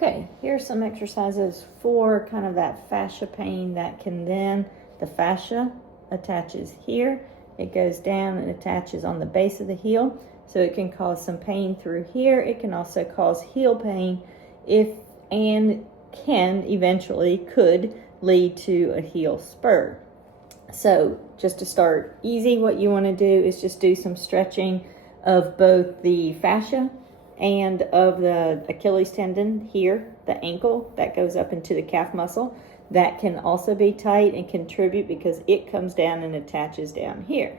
Okay, here's some exercises for kind of that fascia pain that can then, the fascia attaches here, it goes down and attaches on the base of the heel, so it can cause some pain through here. It can also cause heel pain and can eventually could lead to a heel spur. So just to start easy, what you want to do is just do some stretching of both the fascia and of the Achilles tendon here, the ankle that goes up into the calf muscle. That can also be tight and contribute because it comes down and attaches down here.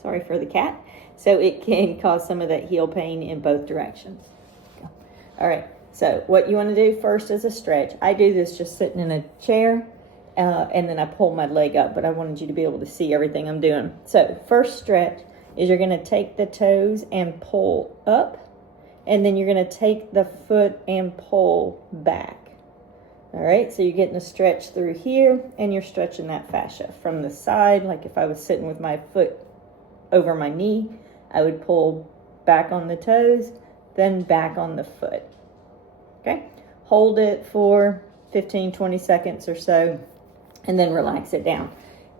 Sorry for the cat. So it can cause some of that heel pain in both directions. All right, so what you want to do first is a stretch. I do this just sitting in a chair and then I pull my leg up, but I wanted you to be able to see everything I'm doing. So first stretch is you're going to take the toes and pull up, and then you're going to take the foot and pull back. All right, so you're getting a stretch through here, and you're stretching that fascia from the side. Like if I was sitting with my foot over my knee, I would pull back on the toes, then back on the foot. Okay, hold it for 15-20 seconds or so, and then relax it down.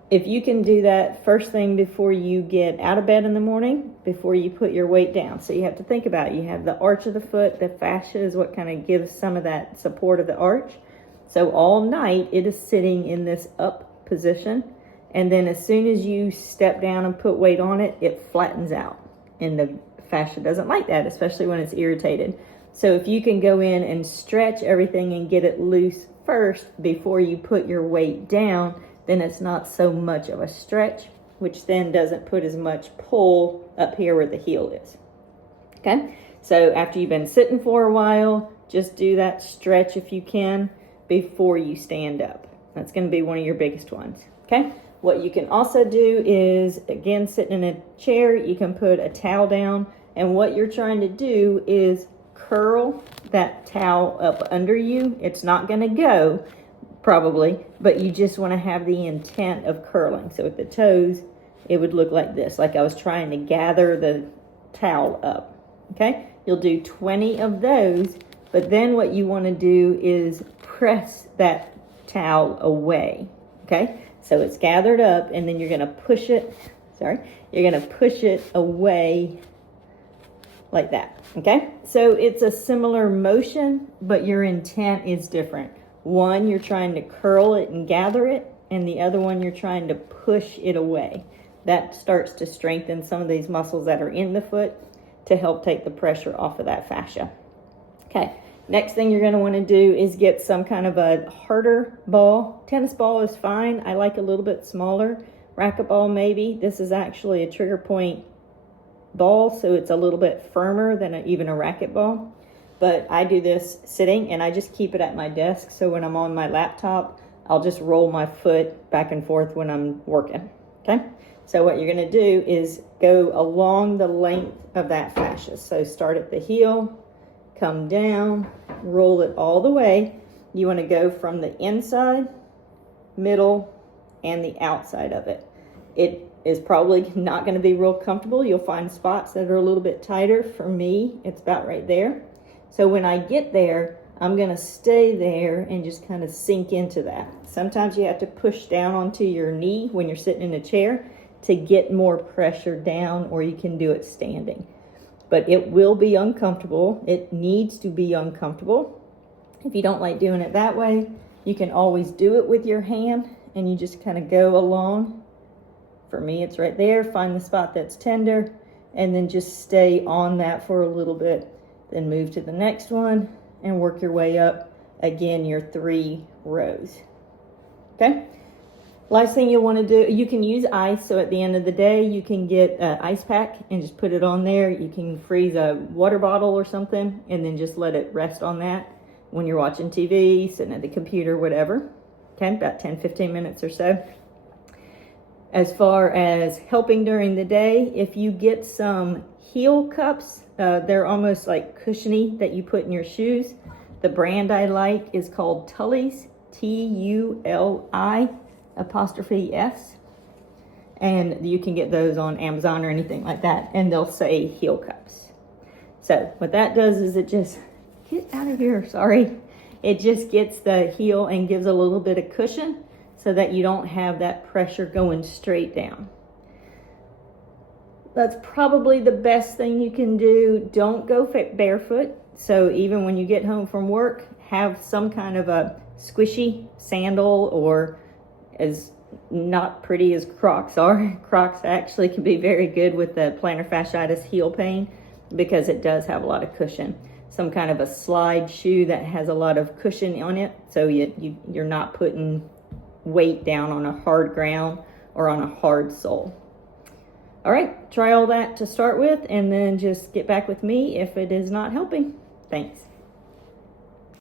If you can do that first thing before you get out of bed in the morning, before you put your weight down. So you have to think about it. You have the arch of the foot. The fascia is what kind of gives some of that support of the arch. So all night it is sitting in this up position. And then as soon as you step down and put weight on it, it flattens out. And the fascia doesn't like that, especially when it's irritated. So if you can go in and stretch everything and get it loose first before you put your weight down, then it's not so much of a stretch, which then doesn't put as much pull up here where the heel is. Okay, so after you've been sitting for a while, just do that stretch if you can before you stand up. That's going to be one of your biggest ones. Okay, what you can also do is, again, sitting in a chair, you can put a towel down, and what you're trying to do is curl that towel up under you. It's not going to go, probably, but you just want to have the intent of curling. So with the toes, it would look like this, like I was trying to gather the towel up. Okay, you'll do 20 of those, but then what you want to do is press that towel away. Okay, so it's gathered up, and then you're going to push it, you're going to push it away like that. Okay, so it's a similar motion, but your intent is different. One, you're trying to curl it and gather it, and the other one, you're trying to push it away. That starts to strengthen some of these muscles that are in the foot to help take the pressure off of that fascia. Okay, next thing you're going to want to do is get some kind of a harder ball. Tennis ball is fine. I like a little bit smaller. Racquetball maybe. This is actually a trigger point ball, so it's a little bit firmer than even a racquetball. But I do this sitting, and I just keep it at my desk, so when I'm on my laptop, I'll just roll my foot back and forth when I'm working. Okay, so what you're going to do is go along the length of that fascia. So start at the heel, come down, roll it all the way. You want to go from the inside, middle, and the outside of it. It is probably not going to be real comfortable. You'll find spots that are a little bit tighter. For me, it's about right there. So when I get there, I'm going to stay there and just kind of sink into that. Sometimes you have to push down onto your knee when you're sitting in a chair to get more pressure down, or you can do it standing. But it will be uncomfortable. It needs to be uncomfortable. If you don't like doing it that way, you can always do it with your hand, and you just kind of go along. For me, it's right there. Find the spot that's tender, and then just stay on that for a little bit. Then move to the next one and work your way up. Again, your 3 rows. Okay? Last thing you'll want to do, you can use ice. So at the end of the day, you can get an ice pack and just put it on there. You can freeze a water bottle or something and then just let it rest on that when you're watching TV, sitting at the computer, whatever. Okay, about 10-15 minutes or so. As far as helping during the day, if you get some heel cups, they're almost like cushiony that you put in your shoes. The brand I like is called Tully's, T-U-L-I''S. And you can get those on Amazon or anything like that, and they'll say heel cups. So what that does is it just, get out of here, sorry. It just gets the heel and gives a little bit of cushion so that you don't have that pressure going straight down. That's probably the best thing you can do. Don't go barefoot. So even when you get home from work, have some kind of a squishy sandal, or as not pretty as Crocs are. Crocs actually can be very good with the plantar fasciitis heel pain because it does have a lot of cushion. Some kind of a slide shoe that has a lot of cushion on it, so you're not putting weight down on a hard ground or on a hard sole. All right, try all that to start with, and then just get back with me if it is not helping. Thanks.